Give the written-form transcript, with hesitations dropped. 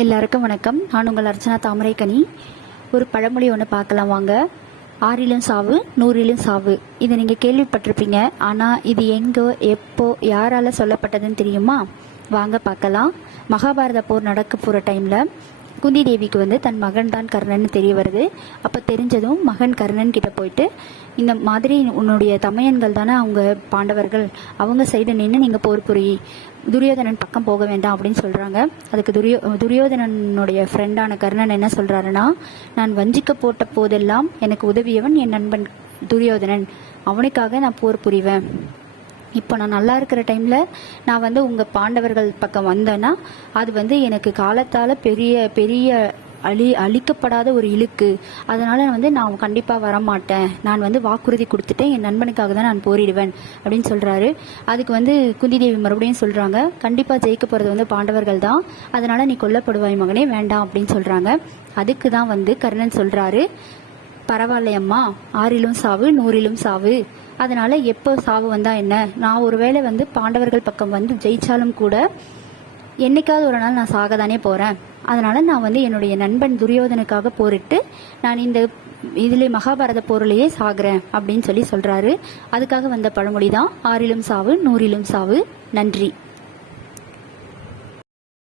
எல்லாருக்கும் வணக்கம். நான் உங்கள் அர்ச்சனா தாமரைக்கனி. ஒரு பழமொழி ஒன்று பார்க்கலாம் வாங்க. 6லும் சாவு 100லும் சாவு. இதை நீங்கள் கேள்விப்பட்டிருப்பீங்க. ஆனால் இது எங்கோ எப்போ யாரால் சொல்லப்பட்டதுன்னு தெரியுமா? வாங்க பார்க்கலாம். மகாபாரத போர் நடக்க போகிற டைமில் குந்தி தேவிக்கு தன் மகன் தான் கர்ணன் தெரிய வருது. அப்போ தெரிஞ்சதும் மகன் கர்ணன் கிட்ட போயிட்டு, இந்த மாதிரி உன்னுடைய தமையன்கள் தானே அவங்க பாண்டவர்கள், அவங்க சைடு நின்று நீங்கள் போர் புரி, துரியோதனன் பக்கம் போக வேண்டாம் அப்படின்னு சொல்கிறாங்க. அதுக்கு துரியோதனனுடைய ஃப்ரெண்டான கர்ணன் என்ன சொல்கிறாருன்னா, நான் வஞ்சிக்க போட்ட போதெல்லாம் எனக்கு உதவியவன் என் நண்பன் துரியோதனன், அவனுக்காக நான் போர் புரிவேன். இப்போ நான் நல்லா இருக்கிற டைமில் நான் உங்கள் பாண்டவர்கள் பக்கம் வந்தேன்னா அது எனக்கு காலத்தால் பெரிய பெரிய அழிக்கப்படாத ஒரு இழுக்கு. அதனால் நான் கண்டிப்பாக வரமாட்டேன். நான் வாக்குறுதி கொடுத்துட்டேன், என் நண்பனுக்காக தான் நான் போரிடுவேன் அப்படின்னு சொல்கிறாரு. அதுக்கு குந்தி தேவி மறுபடியும் சொல்கிறாங்க, கண்டிப்பாக ஜெயிக்க போகிறது பாண்டவர்கள் தான், அதனால் நீ கொல்லப்படுவாய் மகனே, வேண்டாம் அப்படின்னு சொல்கிறாங்க. அதுக்கு தான் கர்ணன் சொல்கிறாரு, பரவாயில்லையம்மா, 6லும் சாவு 100லும் சாவு, அதனால எப்போ சாவு வந்தா என்ன, நான் ஒருவேளை பாண்டவர்கள் பக்கம் ஜெயிச்சாலும் கூட என்னைக்காவது ஒரு நாள் நான் சாகதானே போறேன். அதனால நான் என்னுடைய நண்பன் துரியோதனுக்காக போரிட்டு நான் இந்த இதிலே மகாபாரத போரிலேயே சாகுறேன் அப்படின்னு சொல்றாரு. அதுக்காக வந்த பழமொழி தான் 6லும் சாவு 100லும் சாவு. நன்றி.